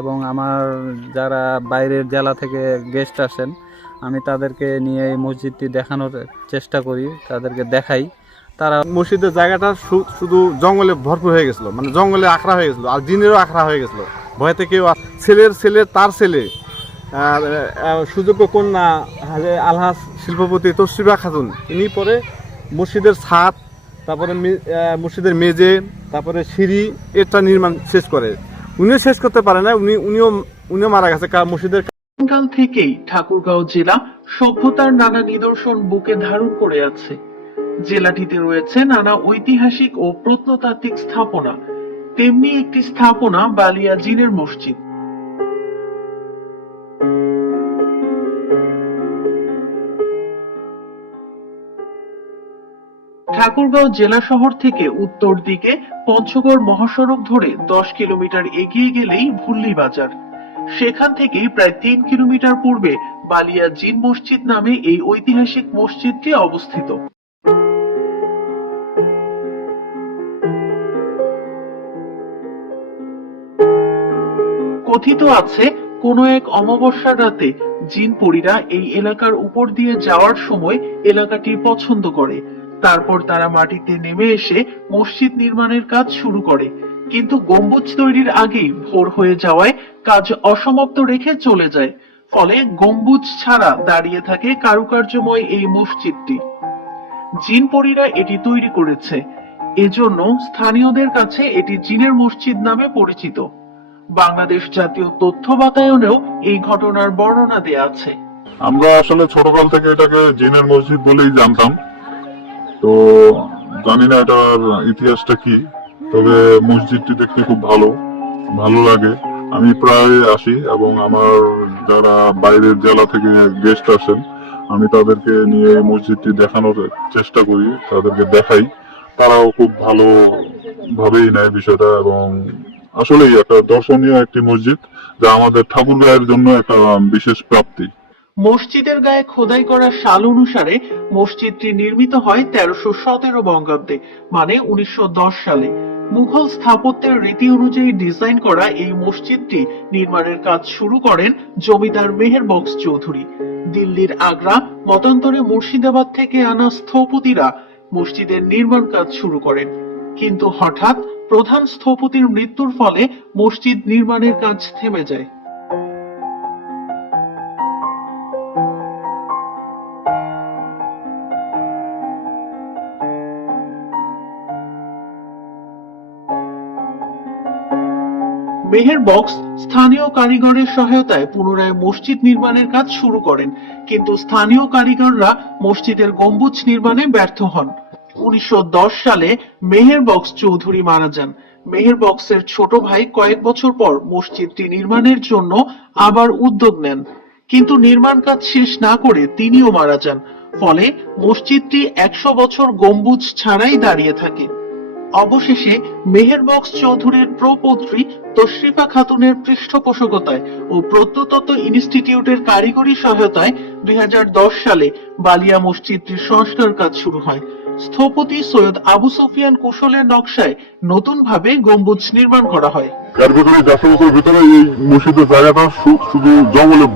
এবং আমার যারা বাইরের জেলা থেকে গেস্ট আসেন আমি তাদেরকে নিয়ে এই মসজিদটি দেখানোর চেষ্টা করি, তাদেরকে দেখাই। তারা মসজিদের জায়গাটা শুধু জঙ্গলে ভরপুর হয়ে গেছিল, মানে জঙ্গলে আখড়া হয়ে গেছিল, আর জিনেরও আখড়া হয়ে গেছিল। ভয়তে কেউ ছেলে তার ছেলে সুযোগ্য কন্যা আলহাজ শিল্পপতি তশরিফা খাতুন, ইনি পরে মসজিদের ছাদ, তারপরে মসজিদের মেঝে, তারপরে সিঁড়ি এটা নির্মাণ শেষ করে। উনিও শেষ করতে পারে না, উনিও মারা গেছে মসজিদের। কাল থেকেই ঠাকুরগাঁও জেলা সভ্যতার নানা নিদর্শন বুকে ধারণ করে আছে। জেলাটিতে রয়েছে নানা ঐতিহাসিক ও প্রত্নতাত্ত্বিক স্থাপনা, তেমনি একটি স্থাপনা বালিয়া জিনের মসজিদ। ঠাকুরগাঁও জেলা শহর থেকে উত্তর দিকে পঞ্চগড় মহাসড়ক ধরে 10 কিলোমিটার এগিয়ে গেলেই ভুল্লি বাজার। সেখান থেকে প্রায় 3 কিলোমিটার পূর্বে বালিয়া জিন মসজিদ নামে এই ঐতিহাসিক মসজিদটি অবস্থিত। কথিত আছে কোনো এক অমাবস্যার রাতে জিন পরীরা এই এলাকার উপর দিয়ে যাওয়ার সময় এলাকাটি পছন্দ করে। তারপর তারা মাটিতে নেমে এসে মসজিদ নির্মাণের কাজ শুরু করে, কিন্তু গম্বুজ তৈরির আগেই ভোর হয়ে যাওয়ায় কাজ অসমাপ্ত রেখে চলে যায়। ফলে গম্বুজ ছাড়া দাঁড়িয়ে থাকে কারুকার্যময় এই মসজিদটি। জিন পরীরা এটি তৈরি করেছে, এজন্য স্থানীয়দের কাছে এটি জিনের মসজিদ নামে পরিচিত। বাংলাদেশ জাতীয় তথ্য বাতায়নেও এই ঘটনার বর্ণনা দেয়া আছে। আমরা আসলে ছোটকাল থেকে এটাকে জিনের মসজিদ বলেই জানতাম, তো জানি না এটার ইতিহাসটা কি, তবে মসজিদটি দেখতে খুব ভালো লাগে। আমি প্রায় আসি এবং আমার যারা বাইরের জেলা থেকে গেস্ট আসেন আমি তাদেরকে নিয়ে মসজিদটি দেখানোর চেষ্টা করি, তাদেরকে দেখাই। তারাও খুব ভালোভাবেই নেয় বিষয়টা, এবং আসলেই একটা দর্শনীয় একটি মসজিদ, যা আমাদের ঠাকুরগাঁয়ের জন্য একটা বিশেষ প্রাপ্তি। মসজিদের গায়ে খোদাই করা সাল অনুসারে মসজিদটি নির্মিত হয় 1317 বঙ্গাব্দে, মানে 1910 সালে। মুঘল স্থাপত্যের রীতি অনুযায়ী ডিজাইন করা এই মসজিদটি নির্মাণের কাজ শুরু করেন জমিদার মেহের বক্স চৌধুরী। দিল্লির আগ্রা, মতান্তরে মুর্শিদাবাদ থেকে আনা স্থপতিরা মসজিদের নির্মাণ কাজ শুরু করেন, কিন্তু হঠাৎ প্রধান স্থপতির মৃত্যুর ফলে মসজিদ নির্মাণের কাজ থেমে যায়। মেহের বক্স স্থানীয় কারিগরের সহায়তায় পুনরায় মসজিদ নির্মাণের কাজ শুরু করেন, কিন্তু স্থানীয় কারিগররা মসজিদের গম্বুজ নির্মাণে ব্যর্থ হন। 1910 সালে মেহের বক্স চৌধুরী মারা যান। মেহের বক্সের ছোট ভাই কয়েক বছর পর মসজিদটি নির্মাণের জন্য আবার উদ্যোগ নেন, কিন্তু নির্মাণ কাজ শেষ না করে তিনিও মারা যান। ফলে মসজিদটি 100 বছর গম্বুজ ছাড়াই দাঁড়িয়ে থাকে। অবশেষে মেহের বক্স চৌধুরীর প্রপৌত্রী তশরিফা খাতুনের পৃষ্ঠপোষকতায় ও প্রত্নতত্ত্ব ইনস্টিটিউটের কারিগরি সহায়তায় 2010 সালে বালিয়া মসজিদটির সংস্কার কাজ শুরু হয়। স্থপতি সৈয়দ আবু সুফিয়ান কুশলের নকশায় নতুন ভাবে গম্বুজ নির্মাণ করা হয়। এর ভিতরে 100 বছর ভিতরে এই মসজিদের জায়গাটা শুধু জঙ্গলে